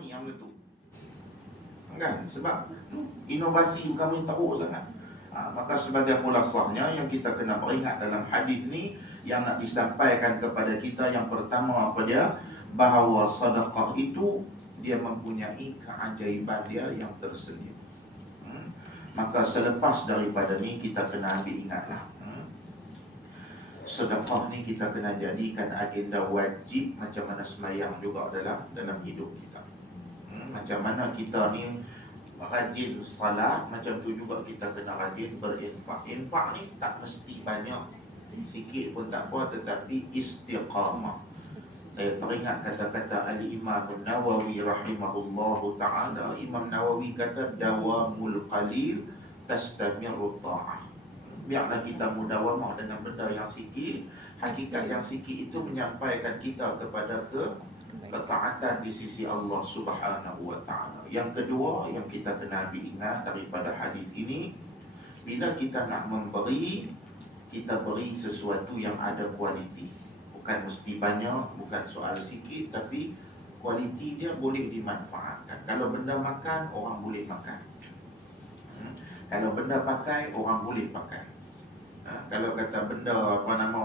ni yang meletup. Kan? Sebab inovasi kami teruk sangat. Ha, maka sebagai khulasahnya yang kita kena beringat dalam hadis ni yang nak disampaikan kepada kita yang pertama apa dia bahawa sedekah itu dia mempunyai keajaiban dia yang tersendiri. Hmm? Maka selepas daripada ni kita kena ambil ingatlah. Sedekah ni kita kena jadikan agenda wajib macam mana semayang juga dalam dalam hidup kita. Hmm? Macam mana kita ni rajin salat macam tu juga kita kena rajin berinfak. Infak ni tak mesti banyak. Sikit pun tak apa tetapi istiqamah. Saya teringat kata-kata Al-Imam Nawawi rahimahullahu ta'ala Imam Nawawi kata Dawamul qalil tastamiru ta'ah Biarlah kita mudawamah dengan benda yang sikit Hakikat yang sikit itu menyampaikan kita kepada ke ketaatan di sisi Allah Subhanahu wa taala. Yang kedua yang kita kena ingat daripada hadis ini bila kita nak memberi kita beri sesuatu yang ada kualiti. Bukan mesti banyak, bukan soal sikit tapi kualiti dia boleh dimanfaatkan. Kalau benda makan orang boleh makan. Hmm? Kalau benda pakai orang boleh pakai. Kalau kata benda apa nama